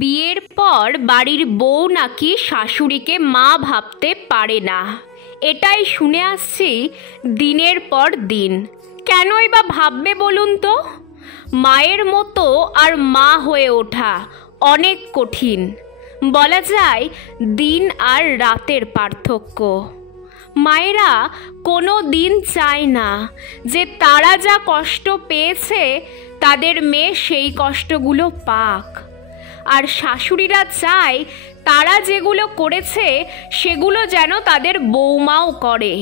বিয়ের পর বাড়ির বউ নাকি শাশুড়িকে মা ভাবতে পারে না, এটাই শুনে আসছি দিনের পর দিন। কেনই বা ভাববে বলুন তো? মায়ের মতো আর মা হয়ে ওঠা অনেক কঠিন, বলা যায় দিন আর রাতের পার্থক্য। মায়েরা কোনো দিন চায় না যে তারা যা কষ্ট পেয়েছে তাদের মেয়ে সেই কষ্টগুলো পাক, আর শাশুড়িরা চায় তারা যেগুলো করেছে সেগুলো যেন তাদের বৌমাও করে।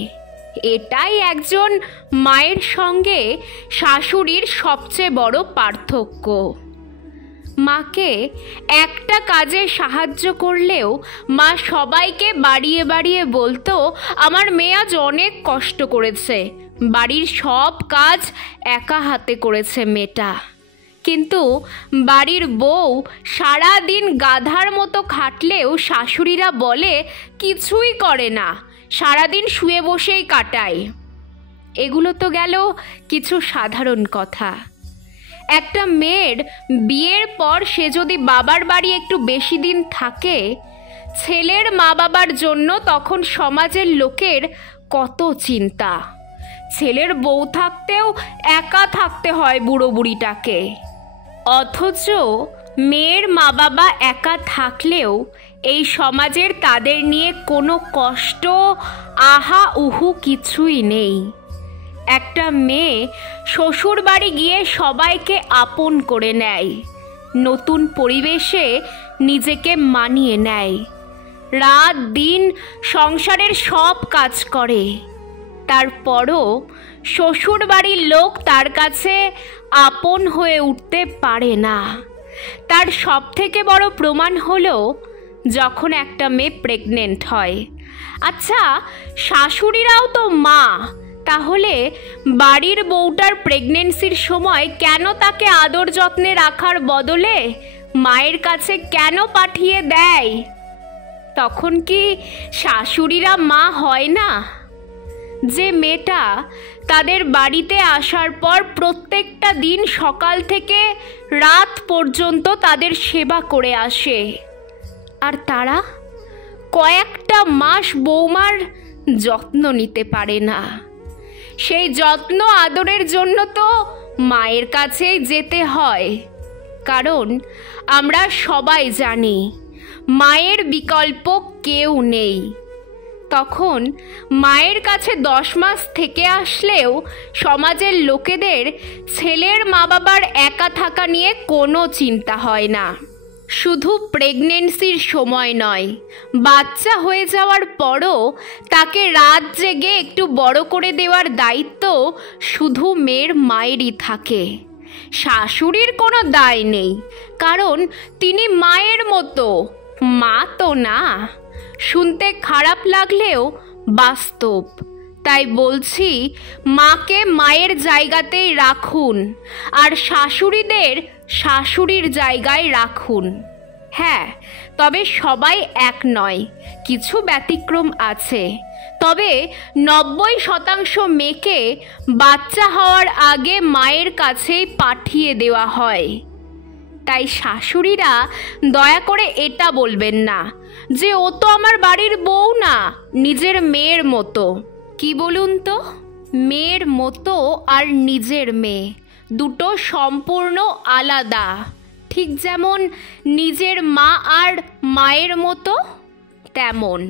এটাই একজন মায়ের সঙ্গে শাশুড়ির সবচেয়ে বড় পার্থক্য। মাকে একটা কাজে সাহায্য করলেও মা সবাইকে বাড়িয়ে বাড়িয়ে বলতো, আমার মেয়ে আজ অনেক কষ্ট করেছে, বাড়ির সব কাজ একা হাতে করেছে মেয়েটা। কিন্তু বাড়ির বউ সারা দিন গাধার মতো খাটলেও শাশুড়িরা বলে কিছুই করে না, সারাদিন শুয়ে বসেই কাটায়। এগুলো তো গেল কিছু সাধারণ কথা। একটা মেয়ের বিয়ের পর সে যদি বাবার বাড়ি একটু বেশি দিন থাকে, ছেলের মা বাবার জন্য তখন সমাজের লোকের কত চিন্তা। ছেলের বউ থাকতেও একা থাকতে হয় বুড়ো বুড়িটাকে, অথচ মেয়ের মা বাবা একা থাকলেও এই সমাজের তাদের নিয়ে কোনো কষ্ট আহা উহু কিছুই নেই। একটা মেয়ে শ্বশুর বাড়ি গিয়ে সবাইকে আপন করে নেয়, নতুন পরিবেশে নিজেকে মানিয়ে নেয়, রাত দিন সংসারের সব কাজ করে। তারপরও শ্বশুর বাড়ির লোক তার কাছে আপন হয়ে উঠতে পারে না। তার সবথেকে বড় প্রমাণ হলো যখন একটা মেয়ে প্রেগনেন্ট হয়। আচ্ছা, শাশুড়িরাও তো মা, তাহলে বাড়ির বউটার প্রেগনেন্সির সময় কেন তাকে আদর যত্নে রাখার বদলে মায়ের কাছে কেন পাঠিয়ে দেয়? তখন কি শাশুড়িরা মা হয় না? যে মেয়েটা তাদের বাড়িতে আসার পর প্রত্যেকটা দিন সকাল থেকে রাত পর্যন্ত তাদের সেবা করে আসে, আর তারা কয়েকটা মাস বৌমার যত্ন নিতে পারে না। সেই যত্ন আদরের জন্য তো মায়ের কাছেই যেতে হয়, কারণ আমরা সবাই জানি মায়ের বিকল্প কেউ নেই। তখন মায়ের কাছে 10 মাস থেকে আসলেও সমাজের লোকেদের ছেলের মা বাবার একা থাকা নিয়ে কোনো চিন্তা হয় না। শুধু প্রেগনেন্সির সময় নয়, বাচ্চা হয়ে যাওয়ার পরও তাকে রাত জেগে একটু বড় করে দেওয়ার দায়িত্ব শুধু মেয়ের মায়েরই থাকে। শাশুড়ির কোনো দায় নেই, কারণ তিনি মায়ের মতো, মা তো না। শুনতে খারাপ লাগলেও বাস্তব, তাই বলছি মাকে মায়ের জায়গাতেই রাখুন আর শাশুড়িদের শাশুড়ির জায়গায় রাখুন। হ্যাঁ, তবে সবাই এক নয়, কিছু ব্যতিক্রম আছে। তবে 90% মেয়েকে বাচ্চা হওয়ার আগে মায়ের কাছেই পাঠিয়ে দেওয়া হয়। তাই শাশুড়িরা দয়া করে এটা বলবেন না যে ও তো আমার বাড়ির বউ না, নিজের মেয়ের মতো। কি বলুন তো? মেয়ের মতো আর নিজের মেয়ে দুটো সম্পূর্ণ আলাদা। ঠিক যেমন নিজের মা আর মায়ের মতো তেমন।